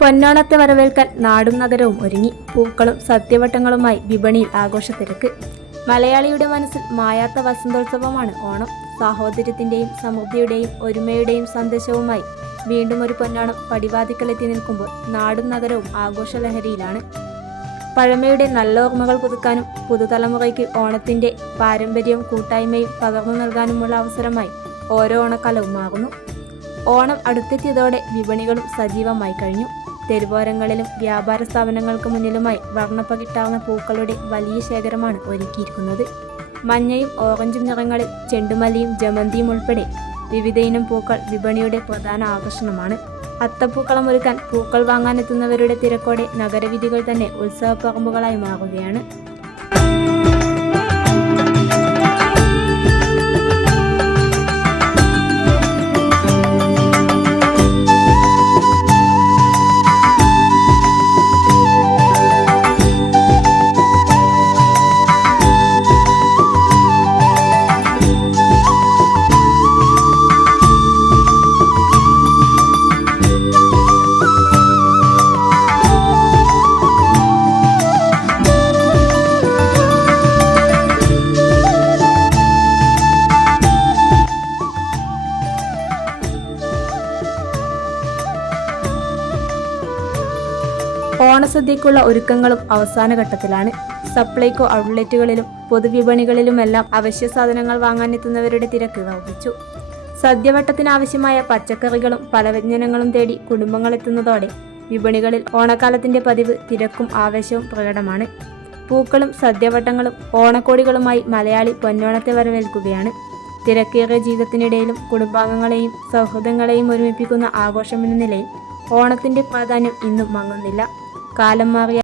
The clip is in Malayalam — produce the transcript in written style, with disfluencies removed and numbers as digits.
പൊന്നോണത്തെ വരവേൽക്കാൻ നാടും നഗരവും ഒരുങ്ങി. പൂക്കളും സദ്യവട്ടങ്ങളുമായി വിപണിയിൽ ആഘോഷത്തിരക്ക്. മലയാളിയുടെ മനസ്സിൽ മായാത്ത വസന്തോത്സവമാണ് ഓണം. സാഹോദര്യത്തിന്റെയും സമൃദ്ധിയുടെയും ഒരുമയുടെയും സന്ദേശവുമായി വീണ്ടും ഒരു പൊന്നോണം പടിവാതിക്കലെത്തി നിൽക്കുമ്പോൾ നാടും നഗരവും ആഘോഷലഹരിയിലാണ്. പഴമയുടെ നല്ല ഓർമ്മകൾ പുതുക്കാനും പുതുതലമുറയ്ക്ക് ഓണത്തിന്റെ പാരമ്പര്യവും കൂട്ടായ്മയും പകർന്നു നൽകാനുമുള്ള അവസരമായി ഓരോ ഓണക്കാലവും മാറുന്നു. ഓണം അടുത്തെത്തിയതോടെ വിപണികളും സജീവമായി കഴിഞ്ഞു. തെരുവോരങ്ങളിലും വ്യാപാര സ്ഥാപനങ്ങൾക്ക് മുന്നിലുമായി വർണ്ണപ്പകിട്ടാർന്ന പൂക്കളുടെ വലിയ ശേഖരമാണ് ഒരുക്കിയിരിക്കുന്നത്. മഞ്ഞയും ഓറഞ്ചും നിറങ്ങളിൽ ചെണ്ടുമല്ലിയും ജമന്തിയും ഉൾപ്പെടെ വിവിധയിനം പൂക്കൾ വിപണിയുടെ പ്രധാന ആകർഷണമാണ്. അത്തപ്പൂക്കളം ഒരുക്കാൻ പൂക്കൾ വാങ്ങാനെത്തുന്നവരുടെ തിരക്കോടെ നഗരവീഥികൾ തന്നെ ഉത്സവപ്പറമ്പുകളായി മാറുകയാണ്. ഓണസദ്യക്കുള്ള ഒരുക്കങ്ങളും അവസാന ഘട്ടത്തിലാണ്. സപ്ലൈകോ ഔട്ട്ലെറ്റുകളിലും പൊതുവിപണികളിലുമെല്ലാം അവശ്യ സാധനങ്ങൾ വാങ്ങാനെത്തുന്നവരുടെ തിരക്ക് വർദ്ധിച്ചു. സദ്യവട്ടത്തിനാവശ്യമായ പച്ചക്കറികളും പലവ്യഞ്ജനങ്ങളും തേടി കുടുംബങ്ങളെത്തുന്നതോടെ വിപണികളിൽ ഓണക്കാലത്തിന്റെ പതിവ് തിരക്കും ആവേശവും പ്രകടമാണ്. പൂക്കളും സദ്യവട്ടങ്ങളും ഓണക്കോടികളുമായി മലയാളി പൊന്നോണത്തെ വരവേൽക്കുകയാണ്. തിരക്കേറിയ ജീവിതത്തിനിടയിലും കുടുംബാംഗങ്ങളെയും സൗഹൃദങ്ങളെയും ഒരുമിപ്പിക്കുന്ന ആഘോഷമെന്ന നിലയിൽ ഓണത്തിന്റെ പ്രാധാന്യം ഇന്നും മങ്ങുന്നില്ല. കാലം മാറിയ